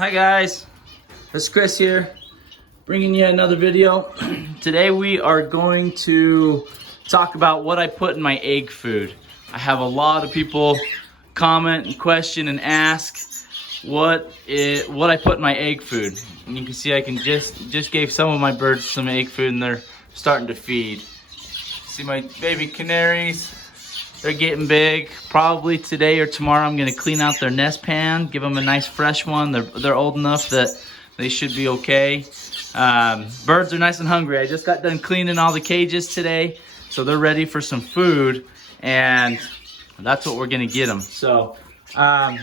Hi guys, it's Chris here, bringing you another video. Today we are going to talk about what I put in my egg food. I have a lot of people comment and question and ask what I put in my egg food. And you can see I can just gave some of my birds some egg food and they're starting to feed. See my baby canaries? They're getting big. Probably today or tomorrow I'm gonna clean out their nest pan, give them a nice fresh one. They're old enough that they should be okay. Birds are nice and hungry. I just got done cleaning all the cages today, so they're ready for some food, and that's what we're gonna get them. So, like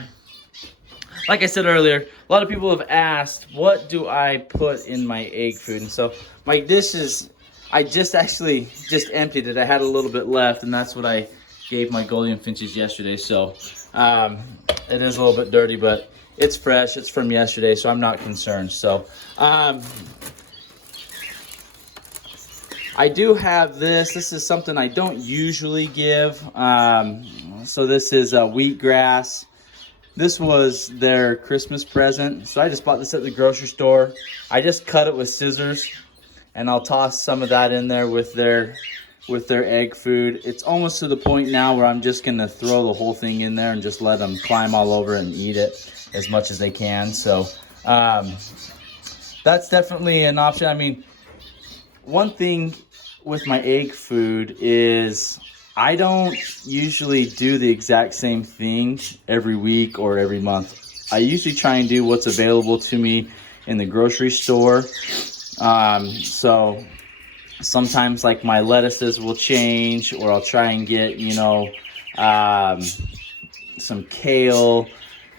I said earlier, a lot of people have asked, what do I put in my egg food? And so my dish is, I just emptied it. I had a little bit left, and that's what I gave my Golian finches yesterday. So it is a little bit dirty, but it's fresh. It's from yesterday, so I'm not concerned. So I do have this. This is something I don't usually give. So this is wheatgrass. This was their Christmas present. So I just bought this at the grocery store. I just cut it with scissors, and I'll toss some of that in there with their egg food. It's almost to the point now where I'm just gonna throw the whole thing in there and just let them climb all over and eat it as much as they can. So that's definitely an option. I mean, one thing with my egg food is I don't usually do the exact same thing every week or every month. I usually try and do what's available to me in the grocery store. So sometimes like my lettuces will change, or I'll try and get, some kale.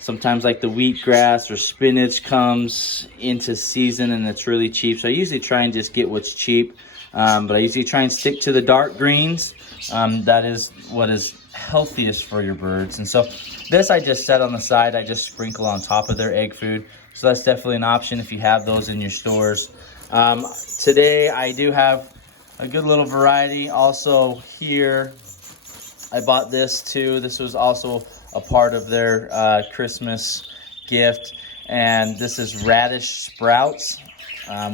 Sometimes like the wheatgrass or spinach comes into season and it's really cheap. So I usually try and just get what's cheap. But I usually try and stick to the dark greens. That is what is healthiest for your birds. And so this I just set on the side. I just sprinkle on top of their egg food. So that's definitely an option if you have those in your stores. Today I do have a good little variety. Also here, I bought this too. This was also a part of their Christmas gift. And this is radish sprouts,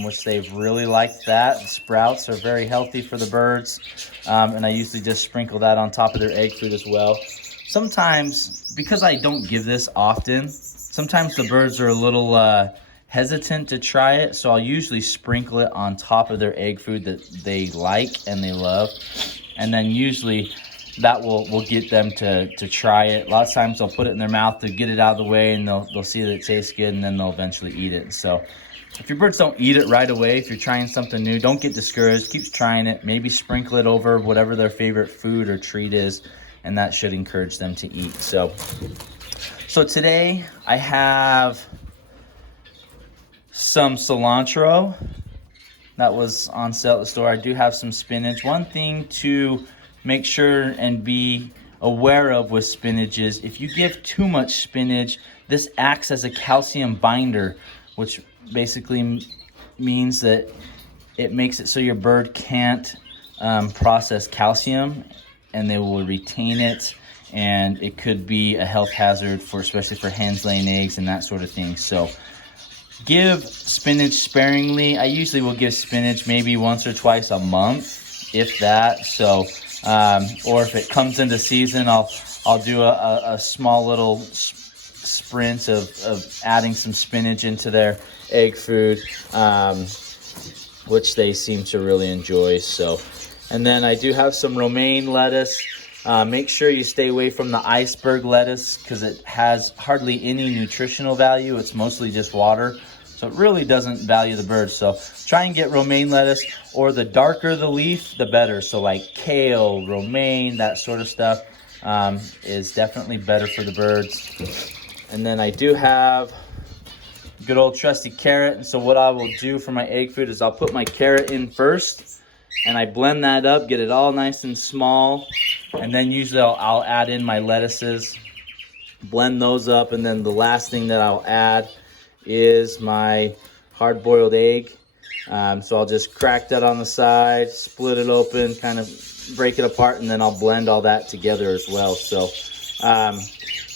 which they've really liked that. The sprouts are very healthy for the birds. And I usually just sprinkle that on top of their egg food as well. Sometimes, because I don't give this often, sometimes the birds are a little hesitant to try it, so I'll usually sprinkle it on top of their egg food that they like and they love, and then usually that will get them to try it. A lot of times they'll put it in their mouth to get it out of the way, and they'll see that it tastes good, and then they'll eventually eat it. So if your birds don't eat it right away, if you're trying something new, don't get discouraged. Keep trying it. Maybe sprinkle it over whatever their favorite food or treat is, and that should encourage them to eat. So today I have some cilantro that was on sale at the store. I do have some spinach. One thing to make sure and be aware of with spinach is if you give too much spinach, this acts as a calcium binder, which basically means that it makes it so your bird can't process calcium, and they will retain it, and it could be a health hazard especially for hens laying eggs and that sort of thing. So give spinach sparingly. I usually will give spinach maybe once or twice a month, if that. So, or if it comes into season, I'll do a small little sprint of adding some spinach into their egg food, which they seem to really enjoy. So, and then I do have some romaine lettuce. Make sure you stay away from the iceberg lettuce because it has hardly any nutritional value. It's mostly just water, so it really doesn't value the birds. So try and get romaine lettuce, or the darker the leaf, the better. So like kale, romaine, that sort of stuff is definitely better for the birds. And then I do have good old trusty carrot. And so what I will do for my egg food is I'll put my carrot in first, and I blend that up, get it all nice and small. And then usually I'll add in my lettuces, blend those up, and then the last thing that I'll add is my hard-boiled egg. So I'll just crack that on the side, split it open, kind of break it apart, and then I'll blend all that together as well. So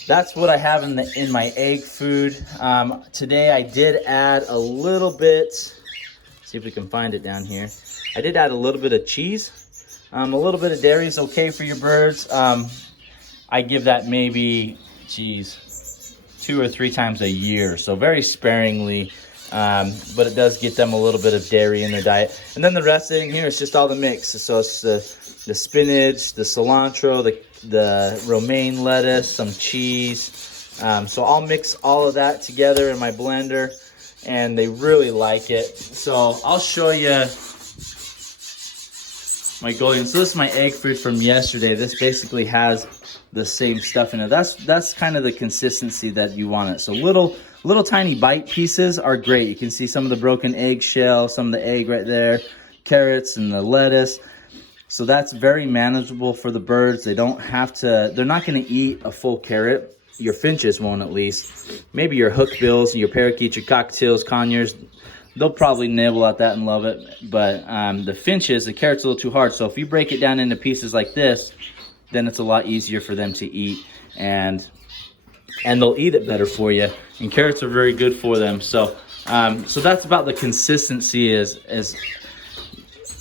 that's what I have in my egg food. Today I did add a little bit, see if we can find it down here. I did add a little bit of cheese. A little bit of dairy is okay for your birds. I give that maybe, 2 or 3 times a year, so very sparingly. But it does get them a little bit of dairy in their diet. And then the rest in here is just all the mix. So it's the spinach, the cilantro, the romaine lettuce, some cheese. So I'll mix all of that together in my blender, and they really like it. So I'll show you my Golden. So this is my egg food from yesterday. This basically has the same stuff in it. That's kind of the consistency that you want it. So little tiny bite pieces are great. You can see some of the broken eggshell, some of the egg right there, carrots and the lettuce. So that's very manageable for the birds. They don't have to, they're not going to eat a full carrot. Your finches won't, at least. Maybe your hookbills, your parakeets, your cockatiels, conures, they'll probably nibble at that and love it. But the finches, the carrot's a little too hard. So if you break it down into pieces like this, then it's a lot easier for them to eat, and they'll eat it better for you. And carrots are very good for them. So so that's about the consistency, is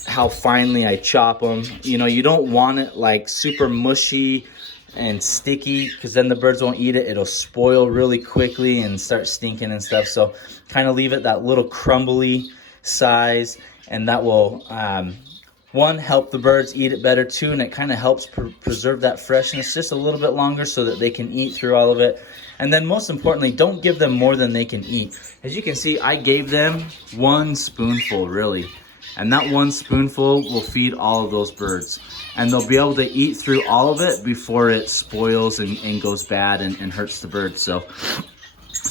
how finely I chop them. You know, you don't want it like super mushy and sticky, because then the birds won't eat it. It'll spoil really quickly and start stinking and stuff. So kind of leave it that little crumbly size, and that will one, help the birds eat it better. Two, and it kind of helps preserve that freshness just a little bit longer so that they can eat through all of it. And then most importantly, don't give them more than they can eat. As you can see, I gave them 1 spoonful, really. And that 1 spoonful will feed all of those birds. And they'll be able to eat through all of it before it spoils and goes bad and hurts the birds. So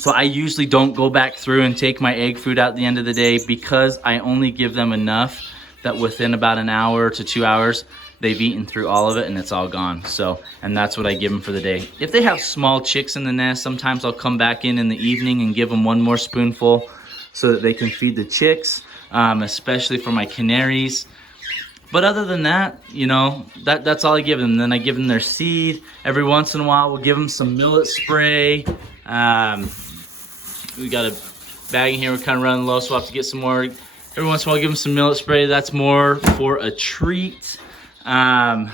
I usually don't go back through and take my egg food out at the end of the day, because I only give them enough that within about an hour to 2 hours, they've eaten through all of it and it's all gone. So, and that's what I give them for the day. If they have small chicks in the nest, sometimes I'll come back in the evening and give them 1 more spoonful so that they can feed the chicks, especially for my canaries. But other than that, you know, that's all I give them. Then I give them their seed. Every once in a while, we'll give them some millet spray. We got a bag in here, we're kind of running low, so we'll have to get some more. Every once in a while, give them some millet spray. That's more for a treat. And,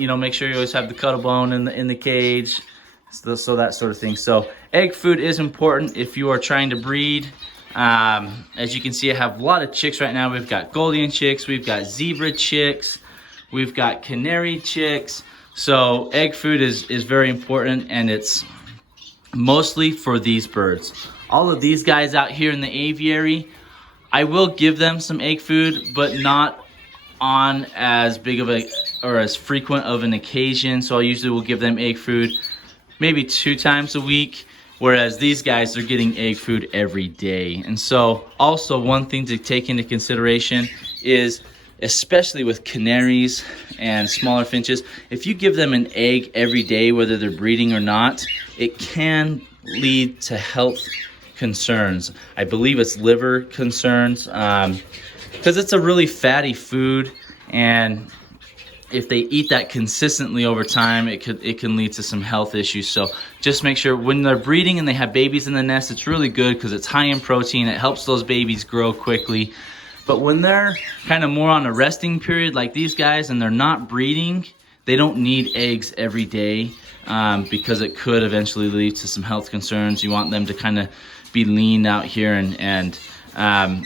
you know, make sure you always have the cuttle bone in the cage. So that sort of thing. So egg food is important if you are trying to breed. As you can see, I have a lot of chicks right now. We've got Golden chicks, we've got zebra chicks, we've got canary chicks. So egg food is very important, and it's mostly for these birds. All of these guys out here in the aviary, I will give them some egg food, but not on as big of a, or as frequent of an occasion. So I usually will give them egg food maybe 2 times a week, whereas these guys are getting egg food every day. And so also one thing to take into consideration is, especially with canaries and smaller finches, if you give them an egg every day, whether they're breeding or not, it can lead to health concerns. I believe it's liver concerns, because it's a really fatty food, and if they eat that consistently over time, it can lead to some health issues. So just make sure when they're breeding and they have babies in the nest, it's really good because it's high in protein. It helps those babies grow quickly. But when they're kind of more on a resting period like these guys, and they're not breeding, they don't need eggs every day, because it could eventually lead to some health concerns. You want them to kind of be lean out here and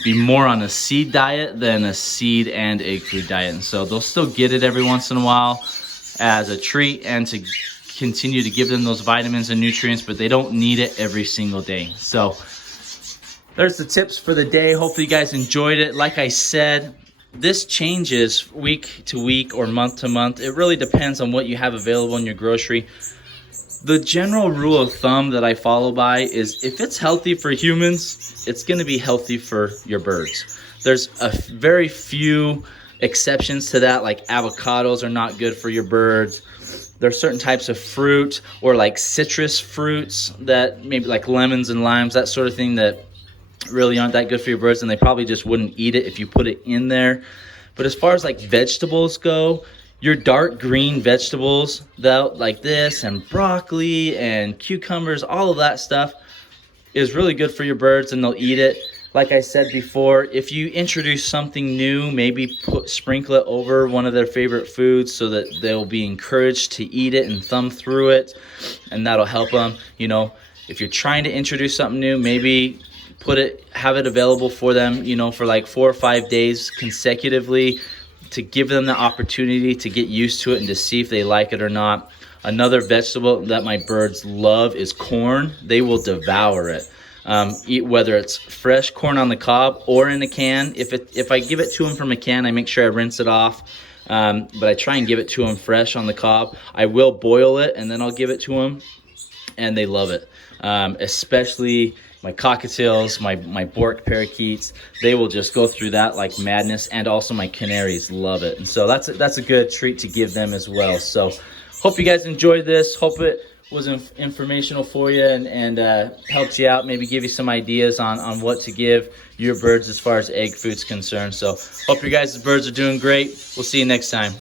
be more on a seed diet than a seed and egg food diet. And so they'll still get it every once in a while as a treat and to continue to give them those vitamins and nutrients, but they don't need it every single day. So there's the tips for the day. Hopefully you guys enjoyed it. Like I said, this changes week to week or month to month. It really depends on what you have available in your grocery. The general rule of thumb that I follow by is, if it's healthy for humans, it's going to be healthy for your birds. There's a very few exceptions to that, like avocados are not good for your birds. There are certain types of fruit, or like citrus fruits, that maybe like lemons and limes, that sort of thing, that really aren't that good for your birds, and they probably just wouldn't eat it if you put it in there. But as far as like vegetables go, Your dark green vegetables, though, like this, and broccoli and cucumbers, all of that stuff is really good for your birds, and they'll eat it. Like I said before, if you introduce something new, maybe sprinkle it over one of their favorite foods so that they'll be encouraged to eat it and thumb through it, and that'll help them. You know, if you're trying to introduce something new, maybe have it available for them, you know, for like 4 or 5 days consecutively, to give them the opportunity to get used to it and to see if they like it or not. Another vegetable that my birds love is corn. They will devour it. Whether it's fresh corn on the cob or in a can. If I give it to them from a can, I make sure I rinse it off. But I try and give it to them fresh on the cob. I will boil it and then I'll give it to them, and they love it. Especially my cockatiels, my Bork parakeets, they will just go through that like madness, and also my canaries love it. And so that's a good treat to give them as well. So hope you guys enjoyed this. Hope it was informational for you and helped you out, maybe give you some ideas on what to give your birds as far as egg food's concerned. So hope your guys' birds are doing great. We'll see you next time.